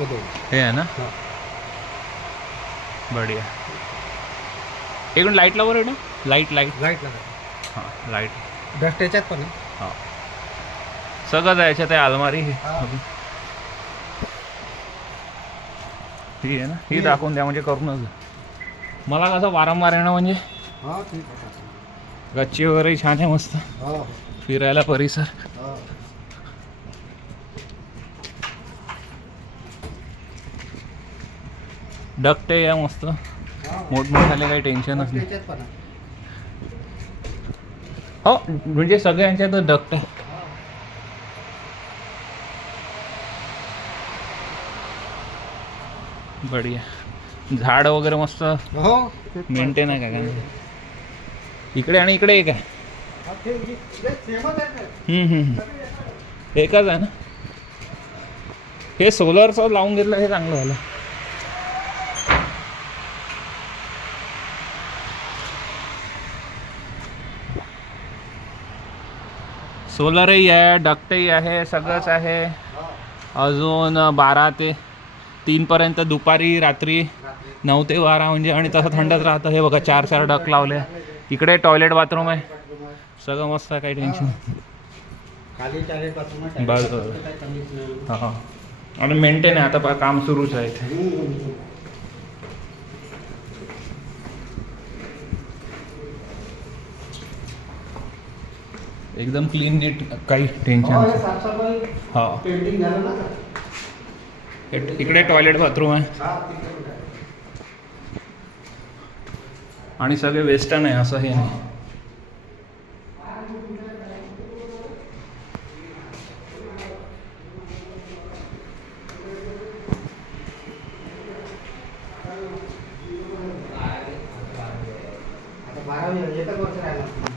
वो दो। हे आहे ना, हाँ बढिया. एक मिनिट लाईट लावर आहे ना, लाईट लाईट. लाईट लगा. हां लाईट. डस्ट याच्यात पण आहे. हां सगळं आहे याच्यात, आहे अलमारी ही. हा. ही आहे ना, ही दाखवून द्या म्हणजे करूनच द्या. मला कसं वारंवार येणं म्हणजे हाँ ठीक है. गच्ची वगैरे छान आहे मस्त, हाँ फिरायला परिसर. हाँ. डक्ट आहे या मस्त, मोठमोठाले काही टेन्शनच नाही. याच्यात पण आहे. हो म्हणजे सगळ्यांच्यात डक्ट आहे. बढिया. झाड वगैरे मस्त हो मेंटेन आहे का काय. इकडे आणि इकडे एक आहे. एकच आहे ना. हे सोलरचं लावून घेतलं, हे चांगलं झालं. सोलरही आहे, डक्टही आहे, सगळंच आहे. अजून 12 ते 3 पर्यंत, दुपारी रात्री 9 ते 12 म्हणजे, आणि तसं थंडच राहतं. हे बघा 4 डक लावले. इकडे टॉयलेट बाथरूम आहे, सगळं मस्त आहे, काही टेन्शन. खाली टॉयलेट बाथरूम आहे. बस हां आणि मेंटेन आहे. आता काम सुरूच आहे इथे. एकदम क्लीन नीट, काही टेन्शन. हां पेंटिंग झालं ना. इकडे टॉयलेट बाथरूम आहे. आणि सगळे वेस्टर्न आहे, असं हे नाही. आता 12 एकच वर्ष राहिलं.